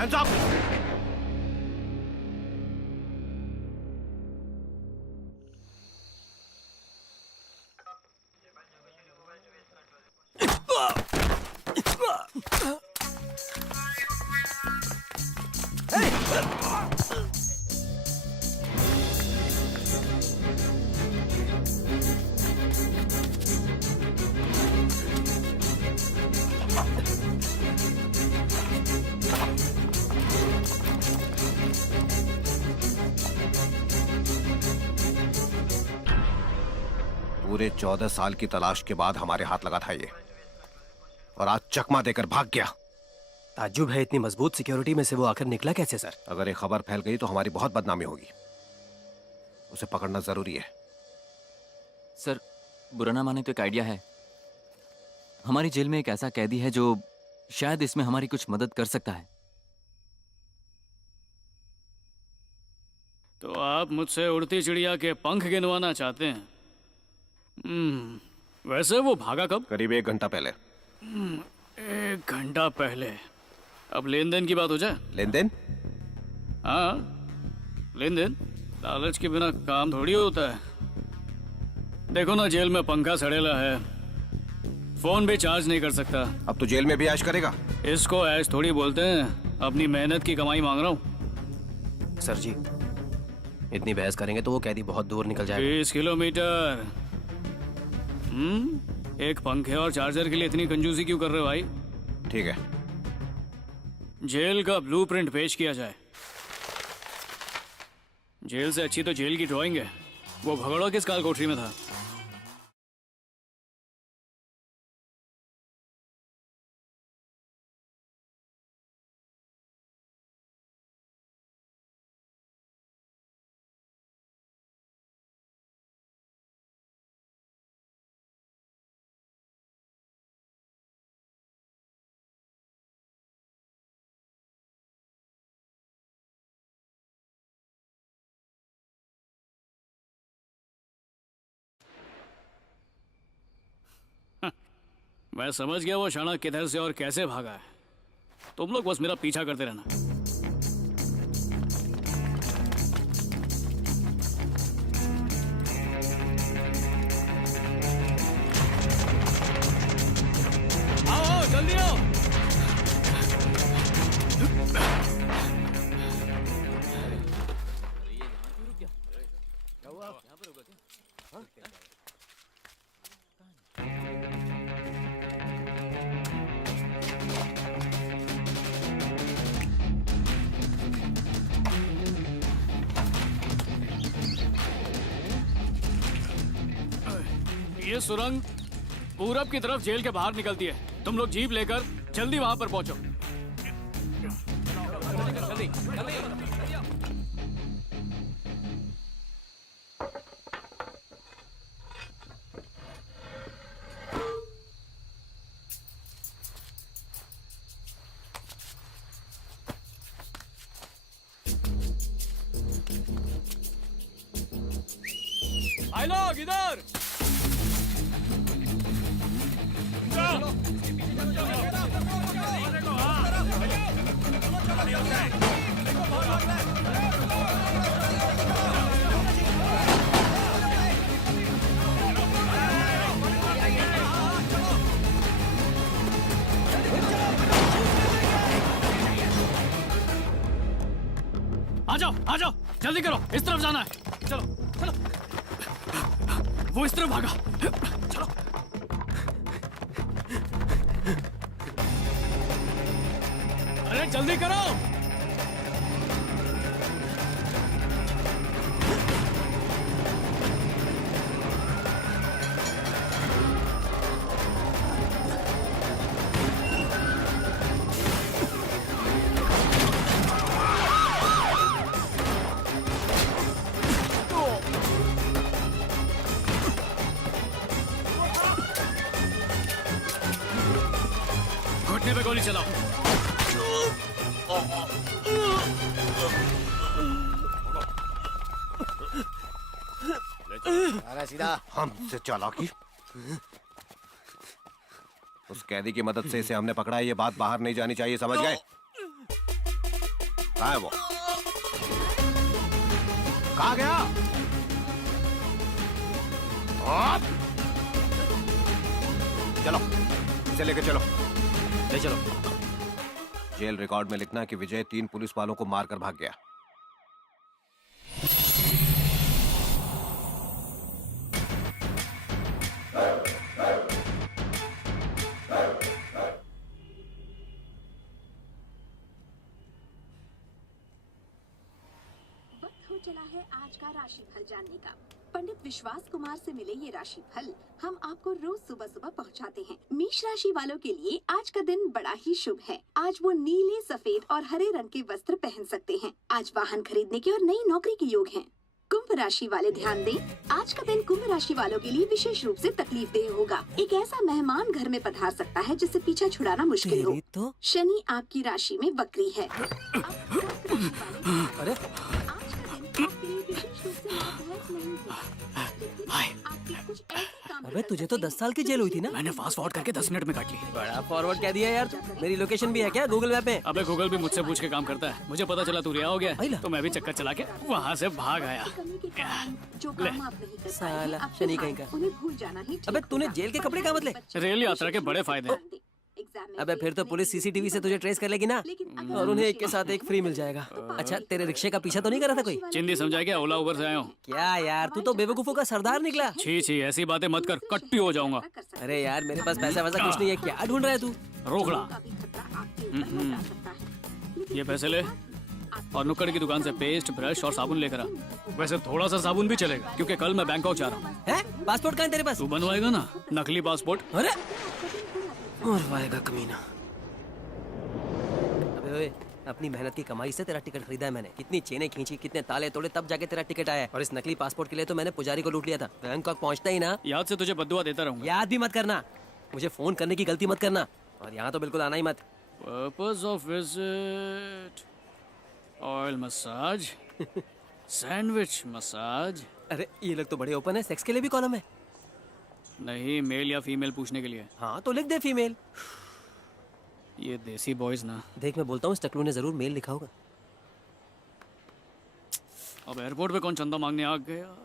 Hands up! पूरे 14 साल की तलाश के बाद हमारे हाथ लगा था ये, और आज चकमा देकर भाग गया। ताज्जुब है, इतनी मजबूत सिक्योरिटी में से वो आखिर निकला कैसे सर? अगर ये खबर फैल गई तो हमारी बहुत बदनामी होगी। उसे पकड़ना जरूरी है। सर, बुरा ना माने तो एक आइडिया है। हमारी जेल में एक ऐसा कैदी है जो शायद इसमें हमारी कुछ मदद कर सकता है। तो आप मुझसे उड़ती चिड़िया के पंख गिनवाना चाहते हैं? वैसे वो भागा कब? करीब 1 घंटा पहले। 1 घंटा पहले। अब लेन देन की बात हो जाए। लेन देन? हाँ, लेन देन। लालच के बिना काम थोड़ी होता है। देखो ना, जेल में पंखा सड़ेला है, फोन भी चार्ज नहीं कर सकता। अब तो जेल में भी ऐश करेगा। इसको ऐश थोड़ी बोलते हैं, अपनी मेहनत की कमाई मांग रहा हूँ। सर जी, इतनी बहस करेंगे तो वो कैदी बहुत दूर निकल जाएगा। 20 किलोमीटर। एक पंखे और चार्जर के लिए इतनी कंजूसी क्यों कर रहे हो भाई? ठीक है, जेल का ब्लूप्रिंट पेश किया जाए। जेल से अच्छी तो जेल की ड्राइंग है। वो भगोड़ा किस काल कोठरी में था? मैं समझ गया वो शाना किधर से और कैसे भागा है। तुम लोग बस मेरा पीछा करते रहना। आओ आओ, जल्दी आओ। ये सुरंग पूरब की तरफ जेल के बाहर निकलती है। तुम लोग जीप लेकर जल्दी वहां पर पहुंचो। भाई लोग इधर आ जाओ, जल्दी करो, इस तरफ जाना है। चलो चलो, वो इस तरफ भागा। चलो अरे जल्दी करो। घुटने पे गोली चलाओ। सीधा हमसे चालाकी। उस कैदी की मदद से इसे हमने पकड़ा है, ये बात बाहर नहीं जानी चाहिए, समझ गए? कहाँ है वो? कहाँ गया? आप! चलो इसे लेके चलो। ले चलो। जेल रिकॉर्ड में लिखना कि विजय 3 पुलिस वालों को मारकर भाग गया। वक्त हो चला है आज का राशिफल जानने का। पंडित विश्वास कुमार से मिले ये राशिफल हम आपको रोज सुबह सुबह पहुंचाते हैं। मेष राशि वालों के लिए आज का दिन बड़ा ही शुभ है। आज वो नीले, सफेद और हरे रंग के वस्त्र पहन सकते हैं। आज वाहन खरीदने के और नई नौकरी के योग हैं। कुंभ राशि वाले ध्यान दें, आज का दिन कुंभ राशि वालों के लिए विशेष रूप से तकलीफदेह होगा। एक ऐसा मेहमान घर में पधार सकता है जिससे पीछा छुड़ाना मुश्किल हो। तो शनि आपकी राशि में वक्री है। अरे आज का दिन आपके लिए विशेष रूप से लाभदायक नहीं है। लेकिन आपके कुछ ऐसे काम अबे तुझे तो 10 साल की जेल हुई थी ना। मैंने फास्ट फॉरवर्ड करके 10 मिनट में काट ली। बड़ा फॉरवर्ड कह दिया यार तू। मेरी लोकेशन भी है क्या गूगल मैप में? अबे गूगल भी मुझसे पूछ के काम करता है। मुझे पता चला तू रिहा हो गया अइला। तो मैं भी चक्कर चला के वहाँ से भाग आया। कमी के कारण जो काम आप नहीं कर पाए साला, हैं, आपके शनि कहीं हाथ का। उन्हें भूल जाना ही ठीक अबे तूने होगा। जेल के कपड़े कहाँ बदले? रेल यात्रा के बड़े फायदे हैं। एग्जाम में अबे फिर तो पुलिस सीसीटीवी से तुझे ट्रेस कर लेगी ना, लेकिन अगर और उन्हें आप एक के साथ एक फ्री मिल जाएगा। अच्छा तेरे रिक्शे का पीछा तो नहीं करा था कोई? चिंदी समझा क्या? ओला उबर से आया हूँ। क्या यार तू तो बेवकूफों का सरदार निकला। छी छी, ऐसी बातें मत कर, कट्टी हो जाऊंगा। कर सकते अरे यार मेरे पास पैसा वैसा कुछ नहीं है, क्या ढूंढ रहा है तू? रोकड़ा, का भी खतरा आपके ऊपर मंडरा सकता है। लेकिन ये पैसे ले और नुक्कड़ की दुकान से पेस्ट, ब्रश और साबुन लेकर आ। वैसे थोड़ा सा साबुन भी चलेगा क्योंकि कल मैं बैंकॉक जा रहा हूँ। है पासपोर्ट कहाँ है तेरे पास? तू बनवाएगा ना नकली पासपोर्ट? अरे मरवाएगा कमीना। अबे ओए, अपनी मेहनत की कमाई से तेरा टिकट खरीदा है मैंने। कितनी चेनें खींची, कितने ताले तोड़े, तब जाके तेरा टिकट आया है। और इस नकली पासपोर्ट के लिए तो मैंने पुजारी को लूट लिया था। बैंकॉक पहुंचता ही ना, याद से तुझे बद्दुआ देता रहूंगा। याद भी मत करना, मुझे फोन करने की गलती मत करना, और यहाँ तो बिल्कुल आना ही मत। Purpose of visit, oil massage, sandwich massage. अरे ये लोग तो बड़े ओपन है, सेक्स के लिए भी कॉलम है। नहीं, मेल या फीमेल पूछने के लिए। हाँ तो लिख दे फीमेल। ये देसी बॉयज ना। देख मैं बोलता हूँ इस टकलू ने जरूर मेल लिखा होगा। अब एयरपोर्ट पे कौन चंदा मांगने आ गया?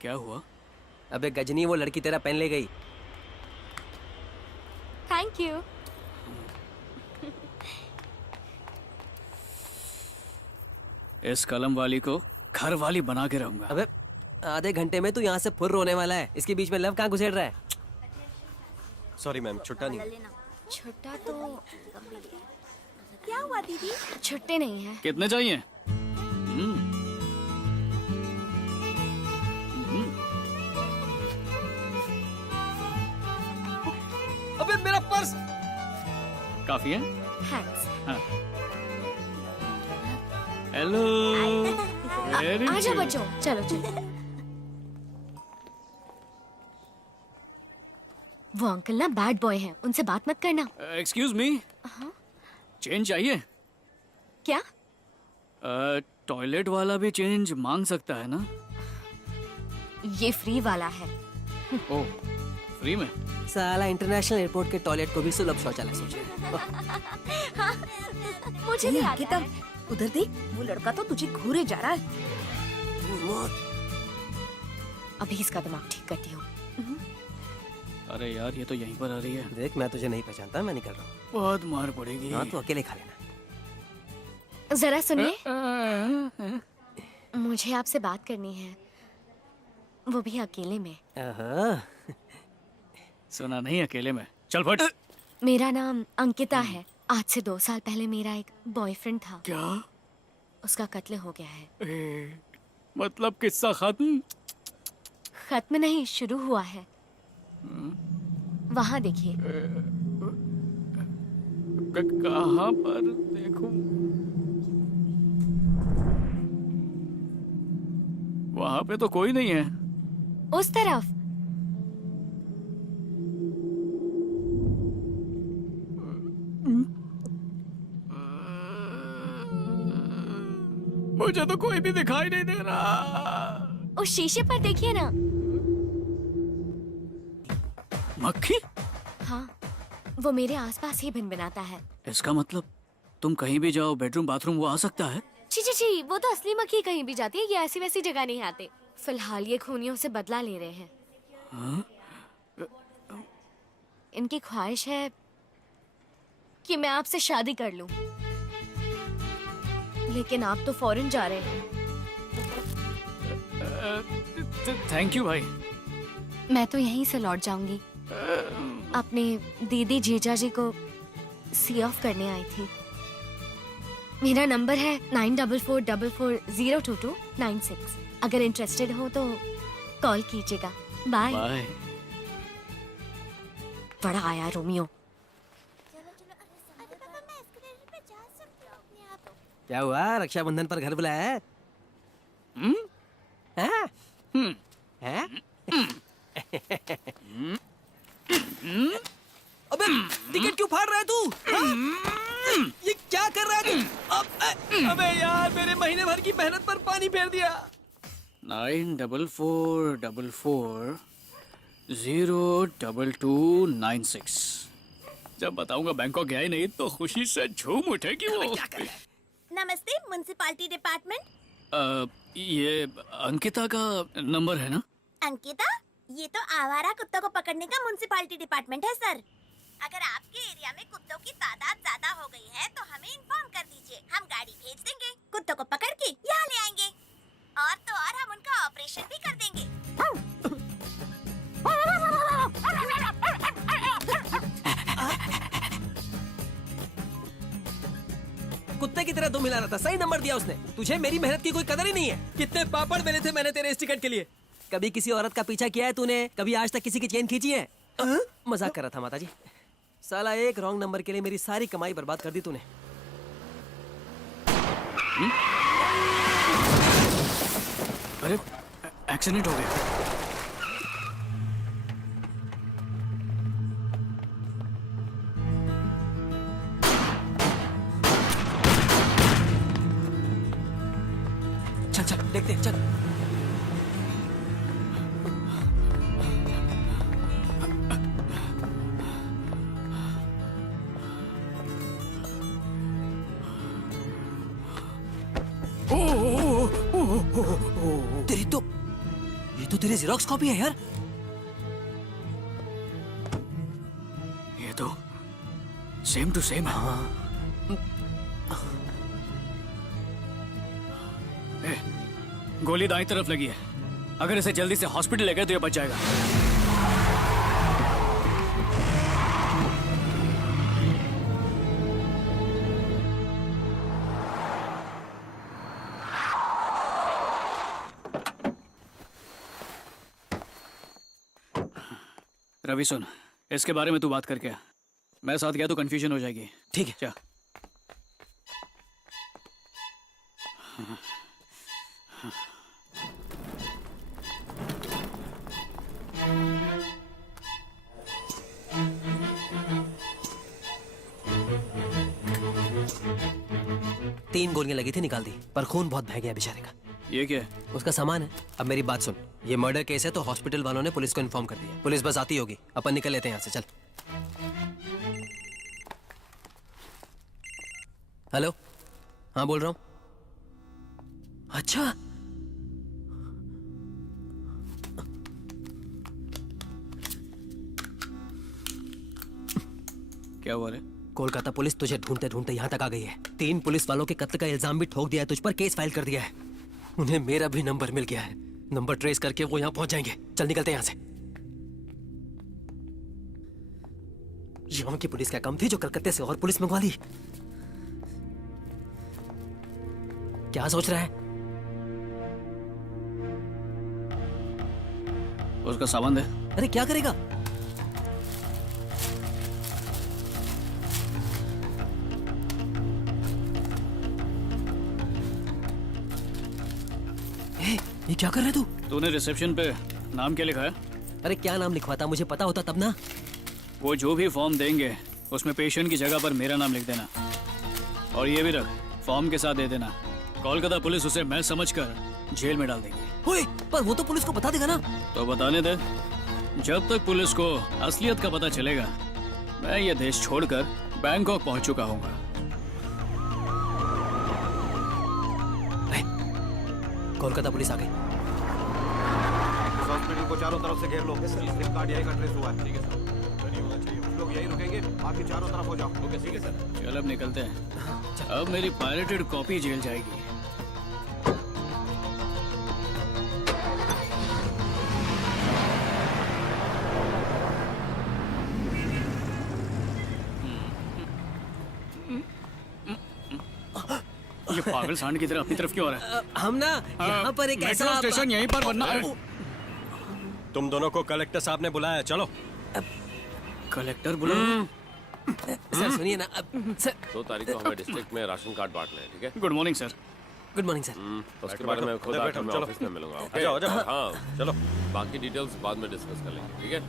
क्या हुआ? अबे गजनी वो लड़की तेरा पेन ले गई। Thank you. इस कलम वाली को घर वाली बना के रहूंगा। अबे आधे घंटे में तू यहाँ से फुर रोने वाला है, इसके बीच में लव कहाँ घुसेड़ रहा है? सॉरी मैम, छुट्टा नहीं। छुट्टा तो क्या हुआ दीदी? छुट्टे नहीं है। कितने चाहिए? अबे मेरा पर्स। काफी है? थैंक्स। हेलो। वेरी आजा बच्चों, चलो चलो। वो अंकल ना बैड बॉय हैं, उनसे बात मत करना। एक्सक्यूज मी, चेंज चाहिए? क्या? टॉयलेट वाला भी चेंज मांग सकता है ना? ये फ्री वाला है। ओह, फ्री में? साला इंटरनेशनल एयरपोर्ट के टॉयलेट को भी सुलभ शौचालय सोचे। मुझे भी आता है। उधर देख, वो लड़का तो तुझे घूरे जा रहा है। अभी इसका दिमाग ठीक करती हूँ। अरे यार, ये तो यहीं पर आ रही है। देख मैं तुझे नहीं पहचानता, मैं निकल रहा हूँ। बहुत मार पड़ेगी। हाँ तो अकेले खा लेना। जरा सुनिए, मुझे आपसे बात करनी है, वो भी अकेले में। सुना नहीं, अकेले में। चल फट। मेरा नाम अंकिता है। आज से 2 साल पहले मेरा एक बॉयफ्रेंड था। क्या? उसका कत्ल हो गया है। मतलब किस्सा खत्म? खत्म नहीं, शुरू हुआ है। वहाँ देखिए। कहाँ पर देखूं? वहाँ पे तो कोई नहीं है। उस तरफ। मुझे तो कोई भी दिखाई नहीं दे रहा। उस शीशे पर देखिए ना। मक्खी? हाँ, वो मेरे आसपास ही भिनभिनाता है। इसका मतलब तुम कहीं भी जाओ, बेडरूम बाथरूम, वो आ सकता है? छी छी छी, वो तो असली मक्खी कहीं भी जाती है, ये ऐसी वैसी जगह नहीं आते। फिलहाल ये खूनियों से बदला ले रहे हैं। इनकी ख्वाहिश है कि मैं आपसे शादी कर लूं, लेकिन आप तो फॉरेन जा रहे हैं। थैंक यू भाई। मैं तो यहीं से लौट जाऊंगी। अपने दीदी जीजा जी को सी ऑफ करने आई थी। मेरा नंबर है 9444040226। अगर इंटरेस्टेड हो तो कॉल कीजिएगा। बाय। बाय। बड़ा आया रोमियो। क्या हुआ, रक्षाबंधन पर घर बुलाया है? हैं? हैं? अबे टिकट क्यों फाड़ रहा है तू? हाँ? ये क्या कर रहा है तू? अबे यार, मेरे महीने भर की मेहनत पर पानी फेर दिया। 9444022296। जब बताऊंगा बैंकॉक गया ही नहीं तो खुशी से झूम उठेगी वो। नमस्ते, म्युनिसिपैलिटी डिपार्टमेंट। ये अंकिता का नंबर है ना? अंकिता, ये तो आवारा कुत्तों को पकड़ने का म्युनिसिपैलिटी डिपार्टमेंट है सर। अगर आपके एरिया में कुत्तों की तादाद ज्यादा हो गई है तो हमें इन्फॉर्म कर दीजिए, हम गाड़ी भेज देंगे, कुत्तों को पकड़ के यहाँ ले आएंगे। और तो और हम उनका ऑपरेशन भी कर देंगे। कुत्ते की तरह दो मिला रहा था, सही नंबर दिया उसने। तुझे मेरी मेहनत की कोई कदर ही नहीं है। कितने पापड़ बेले थे मैंने तेरे इस टिकट के लिए। कभी किसी औरत का पीछा किया है तूने? कभी आज तक किसी की चेन खींची है? मजाक कर रहा था माताजी। साला एक रॉन्ग नंबर के लिए मेरी सारी कमाई बर्बाद कर दी तूने। अरे एक्सीडेंट हो गया। चल चल देखते हैं, चल। तेरी तो ये तो तेरी जेरोक्स कॉपी है यार। ये तो सेम टू सेम है। ए, गोली दाईं तरफ लगी है। अगर इसे जल्दी से हॉस्पिटल ले गए तो ये बच जाएगा। रवि सुन, इसके बारे में तू बात करके आ। मैं साथ गया तो कंफ्यूजन हो जाएगी। ठीक है। जा। तीन गोलियां लगी थी, निकाल दी, पर खून बहुत बह गया बेचारे का। ये क्या है? उसका सामान है। अब मेरी बात सुन, ये मर्डर केस है तो हॉस्पिटल वालों ने पुलिस को इन्फॉर्म कर दिया। पुलिस बस आती होगी, अपन निकल लेते हैं यहाँ से। चल। हेलो, हाँ बोल रहा हूँ। अच्छा, क्या हुआ रे? कोलकाता पुलिस तुझे ढूंढते ढूंढते यहाँ तक आ गई है। 3 पुलिस वालों के कत्ल का इल्जाम भी ठोक दिया है, तुझ पर केस फाइल कर दिया है। उन्हें मेरा भी नंबर मिल गया है। नंबर ट्रेस करके वो यहाँ पहुंच जाएंगे। चल निकलते हैं यहाँ से। यहाँ की पुलिस क्या कम थी जो कलकत्ते से और पुलिस मंगवा ली? क्या सोच रहा है? उसका सामान दे। अरे क्या करेगा? ये क्या कर रहा है तू? तूने रिसेप्शन पे नाम क्या लिखा है? अरे क्या नाम लिखवाता, मुझे पता होता तब ना। वो जो भी फॉर्म देंगे उसमें पेशेंट की जगह पर मेरा नाम लिख देना। और ये भी रख, फॉर्म के साथ दे देना। कोलकाता पुलिस उसे मैं समझकर जेल में डाल देगी। ओए, पर वो तो पुलिस को बता देगा ना। तो बताने दे, जब तक पुलिस को असलियत का पता चलेगा मैं ये देश छोड़कर बैंकॉक पहुंच चुका हूँगा। कोलकाता पुलिस आ गई। हॉस्पिटल को चारों तरफ से घेर लो। सिम कार्ड यही का ट्रेस हुआ है। ठीक है सर। लोग यही रुकेंगे, बाकी चारों तरफ हो जाओ। ओके, ठीक है सर। चल अब निकलते हैं। अब मेरी पायरेटेड कॉपी जेल जाएगी। ये पागल सांड की तरह अपनी तरफ क्यों आ रहा है? हम ना यहाँ पर एक ऐसा मेट्रो स्टेशन यहीं पर बनना है। तुम दोनों को कलेक्टर साहब ने बुलाया, चलो। कलेक्टर बुला। सर सुनिए ना, सर 2 तारीख को हमें डिस्ट्रिक्ट में राशन कार्ड बांटना है, ठीक है? Good morning sir. Good morning sir. उसके बारे में खुद आकर मैं ऑफिस में मिलूंगा, ओके? जाओ, जाओ। हाँ, चलो। बाकी डिटेल्स बाद में डिस्कस कर लेंगे, ठीक है?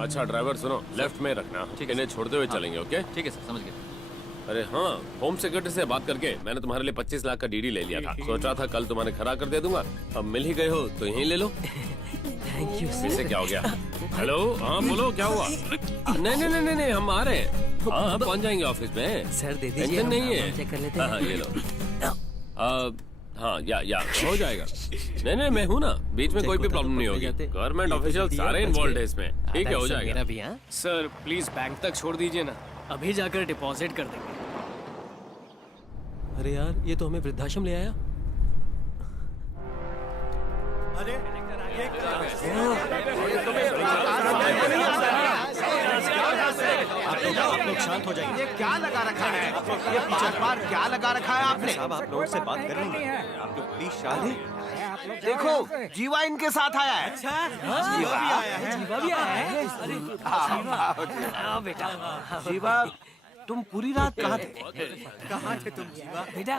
अच्छा ड्राइवर सुनो, लेफ्ट में रखना, इन्हें छोड़ते हुए चलेंगे, ओके? ठीक है सर, समझ गए। अरे हाँ, होम सेक्रेटरी से बात करके मैंने तुम्हारे लिए 25 लाख का डीडी ले लिया था। सोच रहा था कल तुम्हारे खरा कर दे दूंगा। अब मिल ही गए हो तो यहीं ले लो। थैंक यू इससे क्या हो गया? हेलो, हाँ बोलो, क्या हुआ? नहीं, हम आ रहे हैं। हाँ, हम पहुंच जाएंगे ऑफिस में। सर दे दीजिए, टेंशन नहीं है। हम चेक कर लेते हाँ, हैं। हाँ, ये लो। हाँ, या हो जाएगा। नहीं, मैं हूँ ना, बीच में कोई भी प्रॉब्लम नहीं होगी। गवर्नमेंट ऑफिशियल सारे इन्वॉल्व है इसमें, ठीक है? हो जाएगा। मेरा भी, हाँ? सर प्लीज बैंक तक छोड़ दीजिए ना, अभी जाकर डिपॉजिट कर देंगे। अरे यार, ये तो हमें वृद्धाश्रम ले आया। आप लोग शांत हो जाइए। ये क्या लगा रखा है? ये बार क्या लगा रखा है आपने? साहब, आप लोगों से बात कर लेंगे। आप लोग प्लीज शांत रहिए। देखो, जीवा इनके साथ आया है। जीवा भी आया है। जीवा भी आया है। आओ बेटा। जीवा, तुम पूरी रात कहाँ थे? कहाँ थे तुम जीवा? बेटा,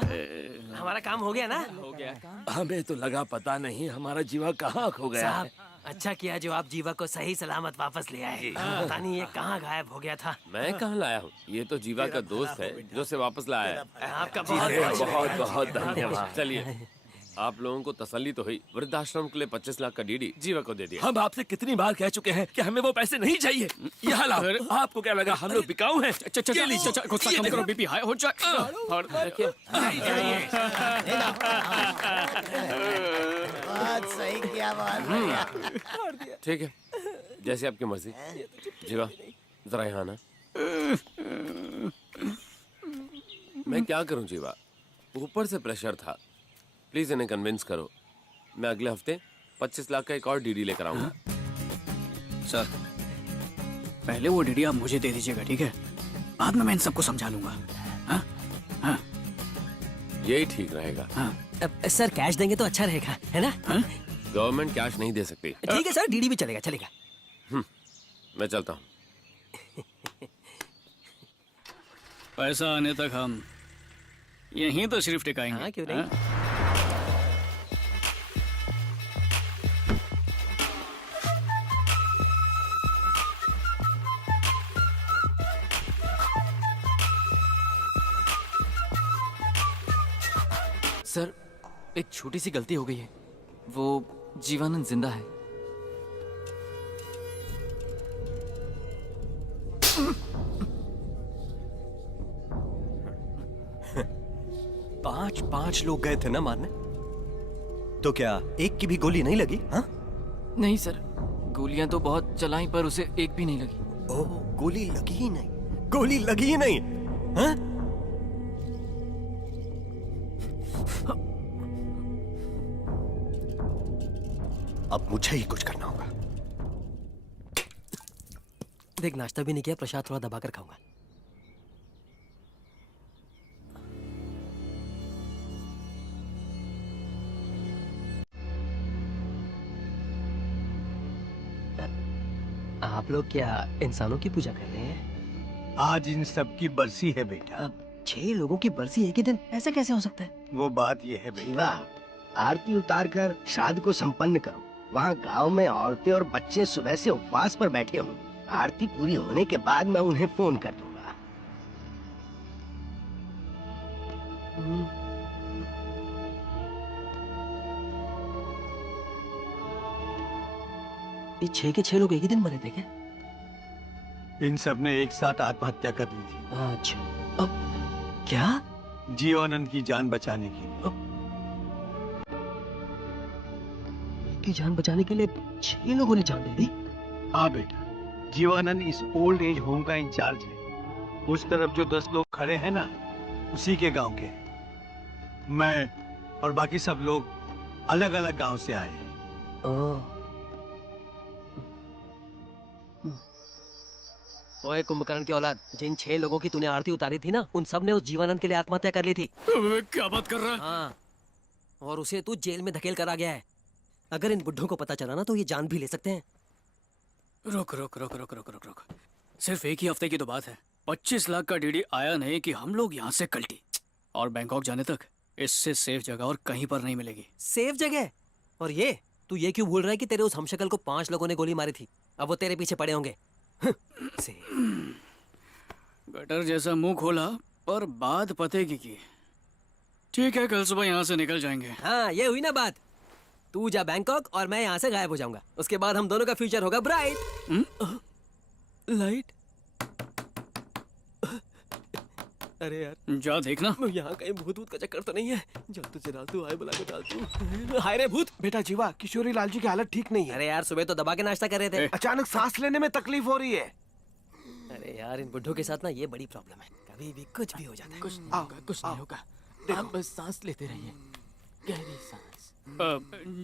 हमारा काम हो गया ना? हो गया। हमें तो लगा पता नहीं हमारा जीवा कहाँ खो गया है। अच्छा किया जो आप जीवा को सही सलामत वापस ले आए। पता नहीं ये कहाँ गायब हो गया था। मैं कहाँ लाया हूँ? ये तो जीवा का दोस्त है जो उसे वापस लाया है। आपका बहुत बहुत धन्यवाद। चलिए, आप लोगों को तसल्ली तो हुई। वृद्धाश्रम के लिए 25 लाख का डीडी जीवा को दे दिया। हम आपसे कितनी बार कह चुके हैं कि हमें वो पैसे नहीं चाहिए। यह लाओ। आपको क्या लगा हम लोग बिकाऊ हैं? गुस्सा कम करो, बीपी हाई हो जाए। सही किया, ठीक है, जैसे आपकी मर्जी। जीवा, जरा यहाँ ना। मैं क्या करूं जीवा, ऊपर से प्रेशर था। प्लीज इन्हें कन्विंस करो। मैं अगले हफ्ते 25 लाख का एक और डीडी लेकर आऊंगा। सर पहले वो डीडी आप मुझे दे दीजिएगा, ठीक है? बाद में मैं इन सबको समझा लूंगा। हाँ? हाँ? यही ठीक रहेगा। अब सर कैश देंगे तो अच्छा रहेगा, है ना? गवर्नमेंट कैश नहीं दे सकती। ठीक है सर, डीडी भी चलेगा, चलेगा। मैं चलता हूँ। पैसा आने तक हम यहीं तो सिर्फ टिकाएंगे। हाँ, क्यों नहीं? हाँ? सर, एक छोटी सी गलती हो गई है। वो जीवानंद जिंदा है। पांच लोग गए थे ना मारने, तो क्या एक की भी गोली नहीं लगी? हाँ? नहीं सर, गोलियां तो बहुत चलाई पर उसे एक भी नहीं लगी। ओह, गोली लगी ही नहीं। गोली लगी ही नहीं। हाँ? अब मुझे ही कुछ करना होगा। देख, नाश्ता भी नहीं किया, प्रसाद थोड़ा दबा कर खाऊंगा। आप लोग क्या इंसानों की पूजा कर रहे हैं? आज इन सब की बरसी है बेटा। अब 6 लोगों की बरसी एक ही दिन, ऐसा कैसे हो सकता है? वो बात ये है बेटा, आरती उतार कर श्राद्ध को संपन्न करो। वहाँ गांव में औरतें और बच्चे सुबह से उपवास पर बैठे हों। आरती पूरी होने के बाद मैं उन्हें फोन कर दूंगा। ये 6 के 6 लोग एक ही दिन मरे थे क्या? इन सब ने एक साथ आत्महत्या कर ली थी। अच्छा, अब क्या? जीवानंद की जान बचाने के लिए। की जान बचाने के लिए 6 लोगों ने जान दे दी? हाँ बेटा, जीवानंद इस ओल्ड एज होम का इंचार्ज है। उस तरफ जो 10 लोग खड़े हैं ना, उसी के गांव के। मैं और बाकी सब लोग अलग अलग गांव से आए हैं। ओए कुंभकर्ण की औलाद, जिन 6 लोगों की तूने आरती उतारी थी ना, उन सब ने उस जीवानंद के लिए आत्महत्या कर ली थी। क्या बात कर रहा है? हाँ, और उसे तू जेल में धकेल कर आ गया है। अगर इन बुड्ढों को पता चला ना तो ये जान भी ले सकते हैं। रुक रुक रुक रुक रुक रुक रुक, सिर्फ एक ही हफ्ते की तो बात है। 25 लाख का डीडी आया नहीं कि हम लोग यहाँ से कल्टी, और बैंकॉक जाने तक इससे सेफ जगह और कहीं पर नहीं मिलेगी। सेफ जगह? और ये तू ये क्यों भूल रहा है कि तेरे उस हमशक्ल को 5 लोगों ने गोली मारी थी? अब वो तेरे पीछे पड़े होंगे। गटर जैसा मुंह खोला पर बात पते की। ठीक है, कल सुबह यहाँ से निकल जाएंगे। हाँ, ये हुई ना बात। तू जा बैंकॉक और मैं यहाँ से गायब हो जाऊंगा। उसके बाद हम दोनों का फ्यूचर होगा ब्राइट। लाइट? अरे यार, जा देखना। यहाँ कहीं भूत का चक्कर तो नहीं है? जब तुझे डाल तू, हाय बुला के डाल तू। हाय रे भूत। बेटा जीवा, किशोरी लाल जी की हालत ठीक नहीं है। अरे यार, सुबह तो दबा के नाश्ता कर रहे थे। अचानक सांस लेने में तकलीफ हो रही है। अरे यार, इन बुड्ढों के साथ ना ये बड़ी प्रॉब्लम है, कभी भी कुछ भी हो जाता है। कुछ नहीं होगा। आप बस सांस लेते रहिए, गहरी सांस।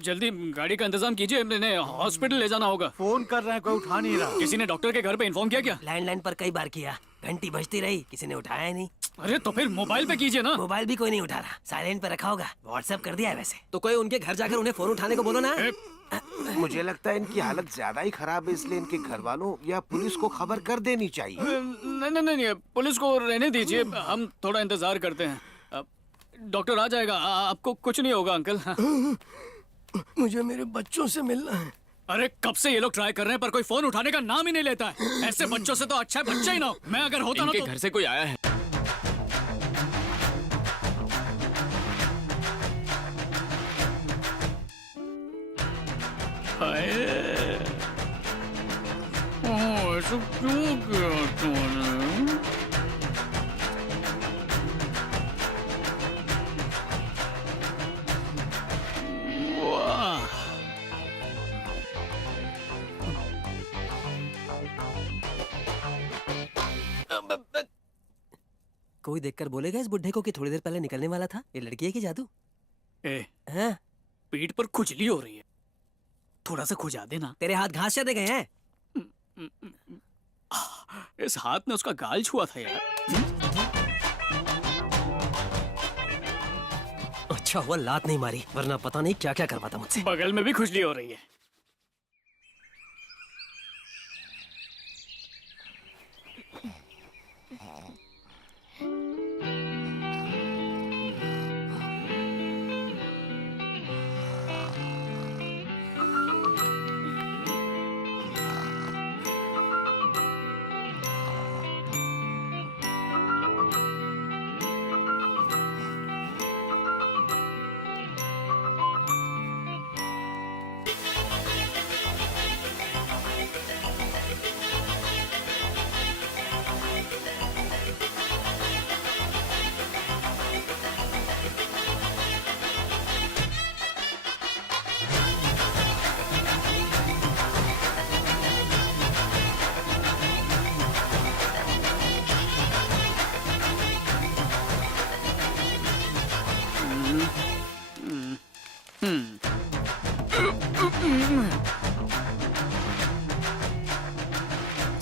जल्दी गाड़ी का इंतजाम कीजिए, इन्हें हॉस्पिटल ले जाना होगा। फोन कर रहे हैं, कोई उठा नहीं रहा। किसी ने डॉक्टर के घर पे इन्फॉर्म किया क्या? लैंडलाइन पर कई बार किया, घंटी बजती रही, किसी ने उठाया नहीं। अरे तो फिर मोबाइल पे कीजिए ना। मोबाइल भी कोई नहीं उठा रहा, साइलेंट पे रखा होगा। व्हाट्सएप कर दिया है वैसे। तो कोई उनके घर जाकर उन्हें फोन उठाने को बोलो ना। मुझे लगता है इनकी हालत ज्यादा ही खराब है, इसलिए इनके घर वालों या पुलिस को खबर कर देनी चाहिए। नहीं, पुलिस को रहने दीजिए, हम थोड़ा इंतजार करते हैं। डॉक्टर आ जाएगा, आपको कुछ नहीं होगा अंकल। मुझे मेरे बच्चों से मिलना है। अरे कब से ये लोग ट्राई कर रहे हैं पर कोई फोन उठाने का नाम ही नहीं लेता है। ऐसे बच्चों से तो अच्छा है बच्चा ही ना हो। मैं अगर होता ना तो घर से कोई आया है। ऐसा क्यों किया तूने? वाह, कोई देखकर बोलेगा इस बुड्ढे को कि थोड़ी देर पहले निकलने वाला था? ये लड़की है कि जादू? हाँ? पीठ पर खुजली हो रही है, थोड़ा सा खुजा देना। तेरे हाथ घास चरने गए हैं? इस हाथ ने उसका गाल छुआ था यार। अच्छा हुआ लात नहीं मारी, वरना पता नहीं क्या क्या करवाता मुझसे। बगल में भी खुजली हो रही है।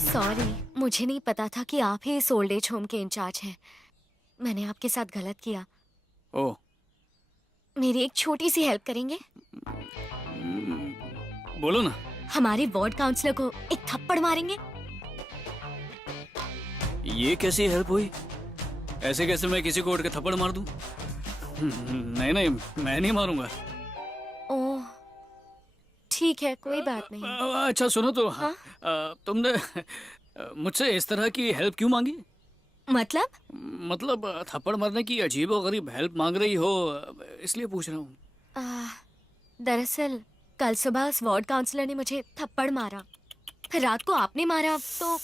सॉरी, मुझे नहीं पता था कि आप ही इस ओल्ड एज होम के इंचार्ज हैं। मैंने आपके साथ गलत किया। ओह, मेरी एक छोटी सी हेल्प करेंगे? बोलो ना। हमारे वार्ड काउंसलर को एक थप्पड़ मारेंगे? ये कैसी हेल्प हुई? ऐसे कैसे मैं किसी को उठ के थप्पड़ मार दूं? नहीं नहीं, मैं नहीं मारूंगा। ओह, ठीक है, कोई बात नहीं। अच्छा सुनो तो, हाँ? तुमने मुझसे इस तरह की हेल्प क्यों मांगी? मतलब थप्पड़ मारने की अजीब और गरीब हेल्प मांग रही हो, इसलिए पूछ रहा हूँ। दरअसल कल सुबह उस वार्ड काउंसलर ने मुझे थप्पड़ मारा, फिर रात को आपने मारा, तो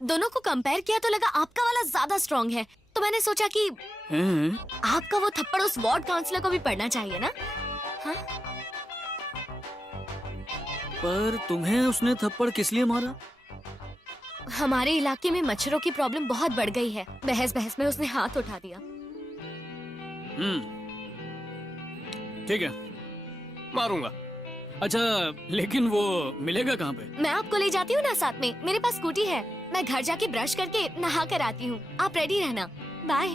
दोनों को कंपेयर किया तो लगा आपका वाला ज्यादा स्ट्रांग है। तो मैंने सोचा कि आपका वो थप्पड़ उस वार्ड काउंसलर को भी पड़ना चाहिए ना। हाँ? पर तुम्हें उसने थप्पड़ किस लिए मारा? हमारे इलाके में मच्छरों की प्रॉब्लम बहुत बढ़ गई है। बहस बहस में उसने हाथ उठा दिया। ठीक है, मारूंगा। अच्छा, लेकिन वो मिलेगा कहाँ पे? मैं आपको ले जाती हूँ ना साथ में, मेरे पास स्कूटी है। मैं घर जाके ब्रश करके नहा कर आती हूँ। आप रेडी रहना। Bye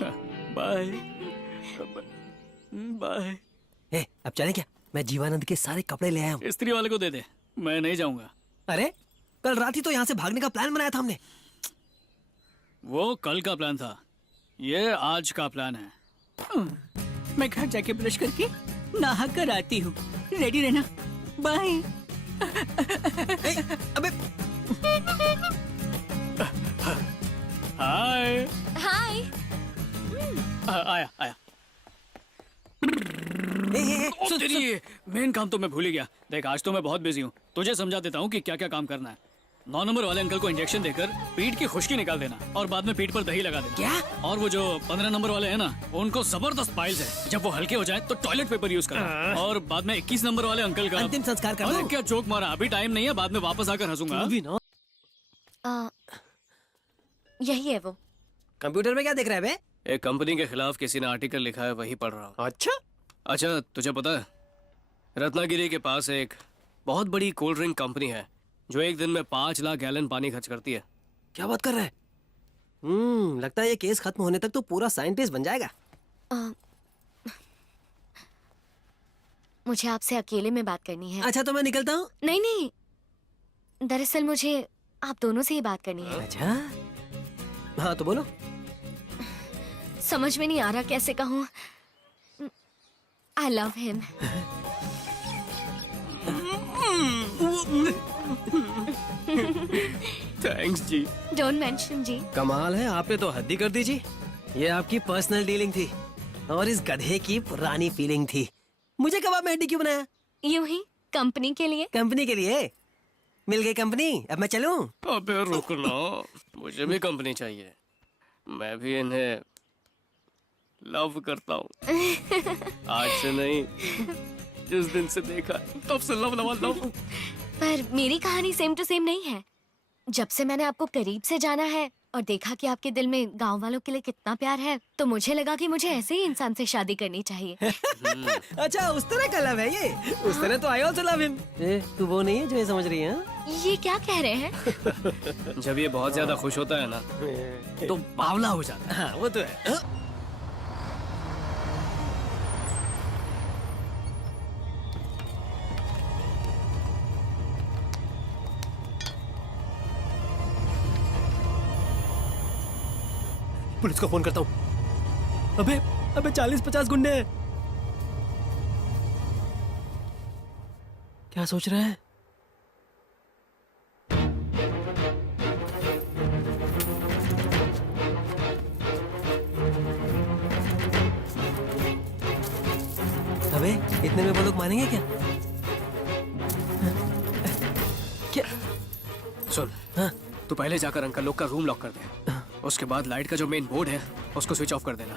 bye bye. अब चले क्या? मैं जीवानंद के सारे कपड़े ले आया हूँ। इस्त्री वाले को दे दे, मैं नहीं जाऊंगा। अरे कल रात ही तो यहाँ से भागने का प्लान बनाया था हमने। वो कल का प्लान था, ये आज का प्लान है। मैं घर जाके ब्रश करके नहा कर आती हूँ। रेडी रहना। बाय। अबे हाय। हाय। आया आया। मेन काम तो मैं भूल ही गया। देख, आज तो मैं बहुत बिजी हूँ। तुझे समझा देता हूँ कि क्या क्या काम करना है। 9 नंबर वाले अंकल को इंजेक्शन देकर पीठ की खुश्की निकाल देना और बाद में पीठ पर दही लगा देना। क्या? और वो जो 15 नंबर वाले हैं ना, उनको जबरदस्त पाइल्स है। जब वो हल्के हो जाए तो टॉयलेट पेपर यूज करना। और बाद में 21 नंबर वाले अंकल का अंतिम संस्कार कर अरे दो। क्या जोक मारा, अभी टाइम नहीं है, बाद में वापस आकर हंसूंगा। यही है वो। कंप्यूटर में क्या देख रहा है बे? एक कंपनी के खिलाफ किसी ने आर्टिकल लिखा है, वही पढ़ रहा हूँ। अच्छा, तुझे पता है रत्नागिरी के पास एक बहुत बड़ी कोल्ड ड्रिंक कंपनी है जो एक दिन में 5 लाख गैलन पानी खर्च करती है। क्या बात कर रहा है? लगता है ये केस खत्म होने तक तो पूरा साइंटिस्ट बन जाएगा। मुझे आपसे अकेले में बात करनी है। अच्छा, तो मैं निकलता हूँ। नहीं नहीं, दरअसल मुझे आप दोनों से ही बात करनी है। अच्छा, हाँ तो बोलो। समझ में नहीं आ रहा कैसे कहूँ। I love him. थैंक्स जी। डोंट मेंशन जी। कमाल है, आपने तो हद ही कर दी जी। ये आपकी पर्सनल डीलिंग थी और इस गधे की पुरानी फीलिंग थी। मुझे कबाब में हड्डी क्यों बनाया? यूं ही कंपनी के लिए। कंपनी के लिए? मिल गई कंपनी, अब मैं चलूं? अबे रुक लो, मुझे भी कंपनी चाहिए। मैं भी इन्हें लव करता हूँ। आज से नहीं, जिस दिन से देखा तब से लव लव लव। पर मेरी कहानी सेम टू सेम नहीं है। जब से मैंने आपको करीब से जाना है और देखा कि आपके दिल में गांव वालों के लिए कितना प्यार है, तो मुझे लगा कि मुझे ऐसे ही इंसान से शादी करनी चाहिए। अच्छा, उस तरह का लव है ये? उस तरह तो आई ऑल्सो लव हिम। तू वो नहीं है जो ये समझ रही है? ये क्या कह रहे हैं? जब ये बहुत ज्यादा खुश होता है ना, तो बावला हो जाता है। हाँ, वो तो है। पुलिस को फोन करता हूँ। अबे 40-50 गुंडे हैं। क्या सोच रहे हैं? अबे इतने में वो लोग मानेंगे क्या? क्या? सुन, हाँ? तू पहले जाकर अंकल लोग का रूम लॉक कर दे। उसके बाद लाइट का जो मेन बोर्ड है उसको स्विच ऑफ कर देना।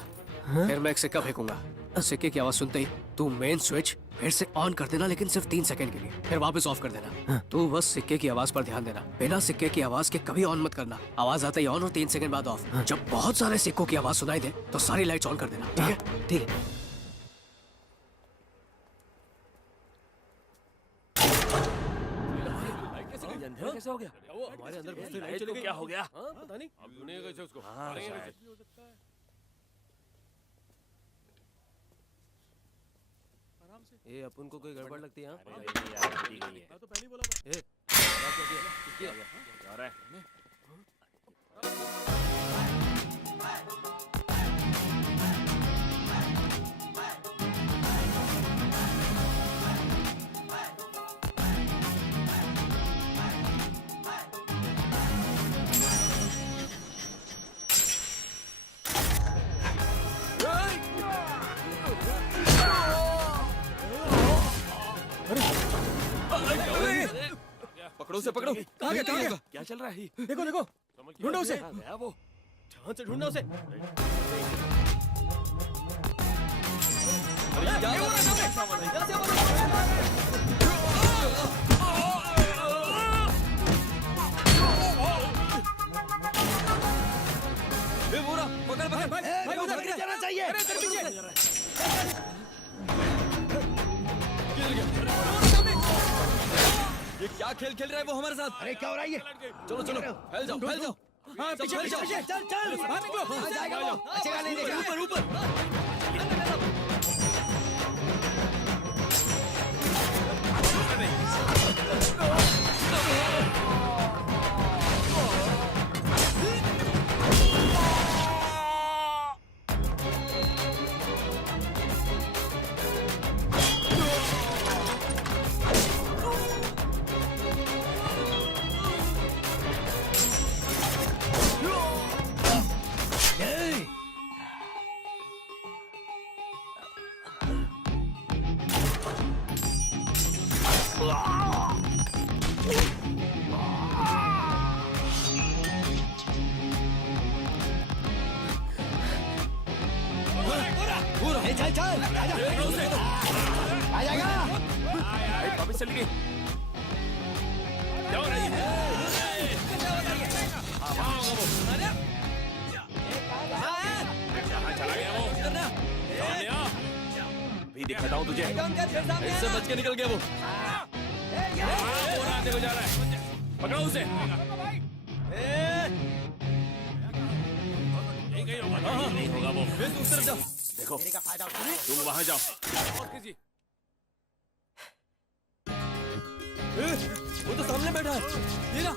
फिर मैं एक सिक्का फेंकूंगा। सिक्के की आवाज सुनते ही तू मेन स्विच फिर से ऑन कर देना, लेकिन सिर्फ 3 सेकंड के लिए, फिर वापस ऑफ कर देना। तू बस सिक्के की आवाज पर ध्यान देना, बिना सिक्के की आवाज के कभी ऑन मत करना। आवाज आते ही ऑन और 3 सेकंड बाद ऑफ। जब बहुत सारे सिक्कों की आवाज सुनाई दे तो सारी लाइट्स ऑन कर देना, ठीक है? ठीक है। कैसे हो गया? हमारे अंदर घुसते लाइट चली गई। क्या हो गया? पता नहीं। अब ढूंढेगा कैसे उसको? हाँ, शायद। ये अपन को कोई गड़बड़ लगती है? हाँ? तो पहले बोला पकड़ो उसे, पकड़ो। कहाँ गया, कहाँ गया? क्या चल रहा है? देखो देखो, ढूंढो उसे। गया वो। जहाँ से ढूंढना उसे। बुरा, पकड़ पकड़ भाई उधर जाना चाहिए। अरे तेरे पीछे। ये क्या खेल खेल रहा है वो हमारे साथ? अरे क्या हो रहा है ये? चलो चलो, फैल जाओ, फैल जाओ। हाँ, पीछे पीछे पीछे, चल चल, बाहर निकलो। आ जाएगा वो, बचेगा नहीं, देखा। ऊपर ऊपर। चल चल, आ जाएगा। वापस चली गई। क्या हो रहा है? कहाँ होगा वो? कहाँ चला गया वो? सामने आ। अभी दिखाता हूँ तुझे। इससे बच के निकल गया वो। वो रात देखो जा रहा है। पकड़ो उसे। नहीं होगा वो। उस तरफ जाओ। देखो, तुम वहां जाओ। वो तो सामने बैठा है। ये ना।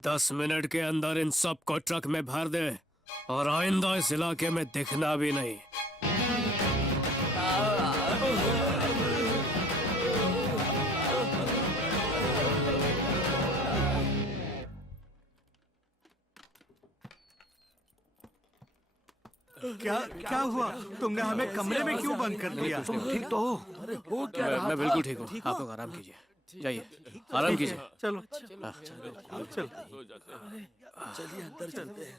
दस मिनट के अंदर इन सबको ट्रक में भर दे और आइंदा इस इलाके में दिखना भी नहीं। क्या क्या हुआ? तुमने हमें कमरे में क्यों बंद कर दिया? तुम ठीक तो हो? मैं बिल्कुल ठीक हूँ। आप लोग आराम कीजिए, जाइए आराम कीजिए। चलो हाँ। चलो। चलिए अंदर चलते हैं।